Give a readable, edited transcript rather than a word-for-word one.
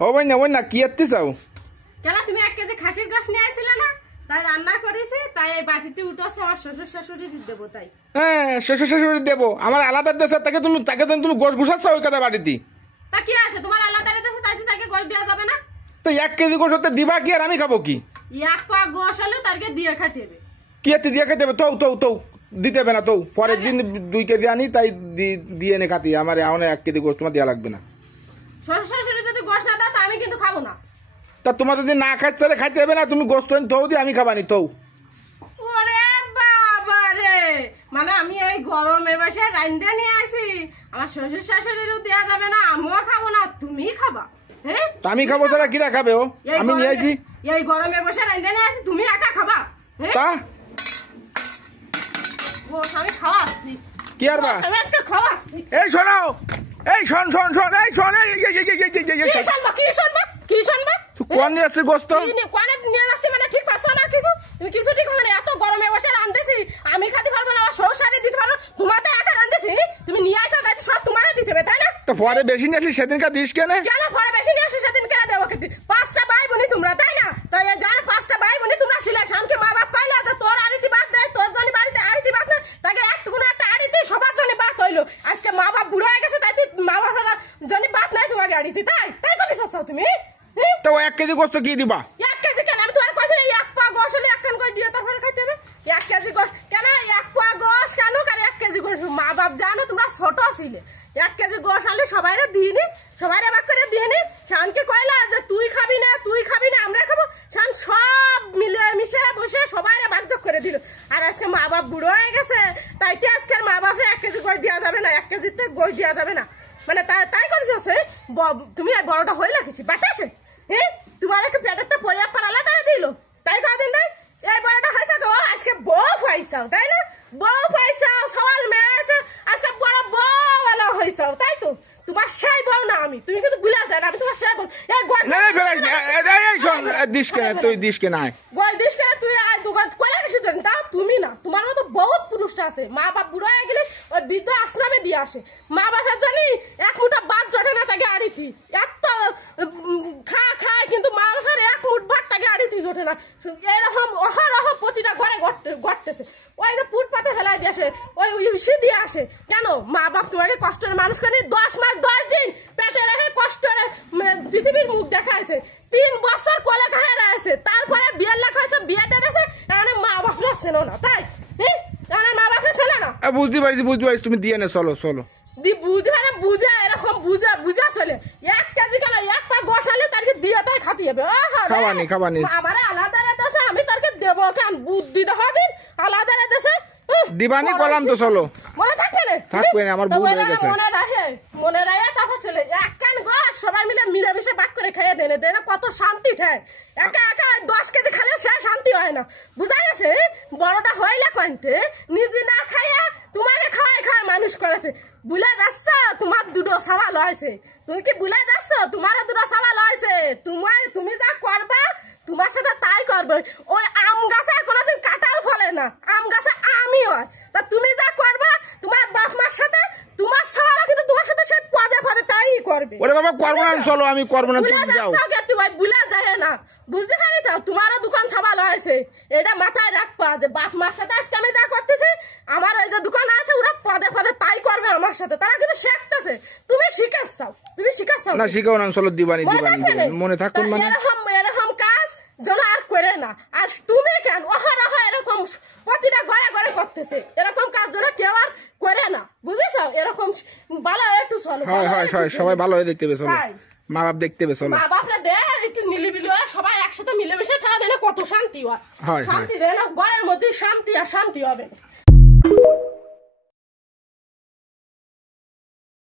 ও ওই না কি এত্তি চাও? কেন তুমি 1 কেজি খাসির গোশত নিয়ে আইছিলে না? তাই রান্না করেছি, তাই এই বাটিটি উঠাছে আমার শ্বশুর শাশুড়ি দেবো তাই। হ্যাঁ শ্বশুর শাশুড়ি দেবো, আমার আলাদা দেশে তাকে তুমি গোশ ঘুষাচ্ছ ওই কথা বাড়িতে। তা কি আছে তোমার আলাদা দেশে, তাই তাকে গোশত দেওয়া যাবে না? তো 1 কেজি গোশ হতে দিবা কি আর আমি খাবো কি? 1 পোয়া গোশত হলেও তাকে দিয়ে খাইতে হবে। কি এত্তি দিয়ে খেতে হবে? তো দিতে হবে না তো, পরের দিন 2 কেজি আনি তাই দিয়ে এনে খাতি। আমার এখন 1 কেজি গোশ তোমার দেওয়া লাগবে না। শ্বশুর শাশুড়ি যদি গোশত না দাও তা আমি কিন্তু খাবো না। তা তোমার যদি না খাইতে তাহলে খাইতে হবে না, তুমি গোশ তো দিয়ে আমি খাবানি তো। ওরে বাবা রে, মানে আমি এই গরমে বসে রাইন্দা নিয়ে আসি, আমার শ্বশুর শাশুড়িরও দেওয়া যাবে না, আমিও খাবো না, তুমি খাবা? হ্যাঁ আমি খাবো, তারা কিরা খাবে? ও আমি নিয়ে আসি, এই গরমে বসে রাইন্দা নিয়ে আসি, তুমি একা খাবা? তা আমি খাওয়াচ্ছি কি আর বা আজকে খাওয়াচ্ছি। এই শোনো, এই শোন এই শোন, কি শুনবা? কোন নিয়ে আসছে গোস্ত? কোনে নিয়ে আসছে মানে ঠিক পাচ্ছ না কিছু? তুমি কিছু ঠিক হলো না, এত গরমে বসে রান্ধেছি, আমি খাতে পারবো না, আমার শ্বশুর দিতে পারবো, তোমাতে একা রান্ধেছি, তুমি নিয়ে আসো দায়িত্ব সব তোমারে দিতে হবে তাই না? তো পরে বেশি নিয়ে আসলি সেদিনকার দিস কেন? কেন পরে বেশি নিয়ে আসো সেদিন কেন দেবো? 5টা ভাই বোনি তোমরা তাই না? তাই যার 5টা ভাই বোনি তোমরা ছিলে, শানকে মা বাপ কইলা যে তোর আড়িতে বাদ দেয়, তোর জন্য বাড়িতে আড়িতে বাদ না, তাকে একটুকুন একটা আড়িতে সবার জন্য বাদ হইলো। আজকে মা বাপ বুড়ো হয়ে গেছে, তাই মা বাপের জন্য বাদ নাই তোমাকে আড়িতে, তাই করিস তুমি? তো 1 কেজি গোস্ত কি দিবা? 1 কেজি কেন? আমি তোমার কাছে 1 পা গোশ হলে 1 কান করে দিয়ে তারপরে খাইতে হবে। 1 কেজি গোশ কেন? 1 পা গোশ কেন? কার 1 কেজি গোশ? মা বাপ জানো তোমরা ছোট ছিলে, 1 কেজি গোশ আনলে সবাইরে দিইনি, সবাইরে ভাগ করে দিইনি। শানকে কইলা যে তুই খাবি না আমরা খাবো, শান সব মিলে মিশে বসে সবাইরে ভাগ করে দিল। আর আজকে মা বাপ বুড়ো হয়ে গেছে, তাইতে আজকে মা বাপরে 1 কেজি গোশ দেওয়া যাবে না, 1 কেজিতে গোশ দেওয়া যাবে না, মানে তাই করেছ? তুমি বড়টা হইলা কিছু বাতাসে? তোমার একটা পেটের তো পরিবার পারালা তারা দিল, তাই কদিন দেয় এই বড়টা হয়েছে গো, আজকে বউ পাইছাও তাই না? বউ পাইছাও, সওয়াল মেয়ে আছে, আজকে বড় বউ এলা হয়েছাও তাই তো? তোমার সেই বউ না আমি, তুমি কিন্তু ভুলে যায় না আমি তোমার সেই বউ। দিস কেন তুই? দিস কেন দিস কেন তুই? কয়লা গেছি জানি তা তুমি না, তোমার মতো বহুত পুরুষটা আছে, মা বাপ বুড়ো হয়ে গেলে ওই বৃদ্ধ আশ্রমে দিয়ে আসে, মা বাপের জানি 1 মুঠা ভাত জটে না তাকে আড়িতি, এত খায় কিন্তু মা বাপের 1 মুঠ ভাত তাকে আড়িতি জটে না। এরকম অহরহ প্রতিটা ঘরে ঘটতেছে। ওই যে পুট পাতে ফেলাই দিয়ে আসে, ওই ইসি দিয়ে আসে কেন? মা বাপ তোমাকে কষ্টের মানুষ করে 10 মাস 10 দিন পেটে রেখে কষ্টের পৃথিবীর মুখ দেখাইছে, 3 বছর কোলে খায় আছে, তারপরে বিয়ের লেখা হয়েছে, বিয়ে দিয়েছে, এখানে মা বাপরা ছিল না তাই? এখানে মা বাপরা ছিল না? বুঝতে পারিস তুমি দিয়ে নে, চলো বুঝতে পারে বুঝা, এরকম বুঝা চলে। 1 কেজি কেন 1 পা গোশালে তাকে দিয়ে তাই খাতে হবে। খাবানি আমার আলাদা রেতেছে, আমি তাকে দেবো কেন? বুদ্ধি দেখা দিন আলাদা রেতেছে দিবানি কলাম তো, চলো। মনে থাকবে না আমার ভুল হয়ে গেছে। মনে রাখে তারপর চলে 1 কান গোশ সবাই মিলেমিশে ভাগ করে খেয়ে দেনে কত শান্তি ঠায়। একা 10 কেজি খালেও সে শান্তি হয় না, বুঝা গেছে? বড়টা হইলে কইতে নিজে না খাইয়া তোমাকে খাওয়ায় মানুষ করেছে, বুঝলে যাচ্ছ? তোমার 2টো সওয়াল হয়েছে, তুমি কি বুঝলে যাচ্ছ? তোমারও 2টো সওয়াল হয়েছে, তুমি যা করবা তোমার সাথে তাই করবে। ওই আম গাছে কোনোদিন কাঁঠাল ফলে না, আম গাছে আমই হয়, তা তুমি যা করবা তোমার বাপ মার সাথে তোমার সওয়াল কিন্তু তোমার সাথে সে পদে তাই করবে। ওরে বাবা করবো না, চলো আমি করবো না, তুমি যাও। তুমি বুঝলে যায় না, বুঝতে পারিস? তোমারও দোকান সওয়াল হয়েছে, এটা মাথায় রাখবা যে বাপ মার সাথে আজকে আমি যা করতেছি, আমার ওই যে দোকান আছে ওরা পদে তাই করবে আমার সাথে, তারা কিন্তু শিখতেছে। তুমি শিখাচ্ছ না? শিখাও না, চলো দিবানি মনে থাকুন, মানে এরকম কাজ যেন আর করে না। আর তুমি কেন অহরহ এরকম প্রতিটা ঘরে করতেছে, এরকম কাজ যেন কেউ আর করে না, বুঝেছ? এরকম ভালো একটু চলো, হয় সবাই ভালো হয়ে দেখতে হবে, চলো মা বাপ দেখতে হবে, চলো মা বাপরা দেয় একটু নিলিবিলি হয়, সবাই একসাথে মিলেমিশে থাকা দেয় কত শান্তি হয়, শান্তি দেয় না ঘরের মধ্যে শান্তি হবে।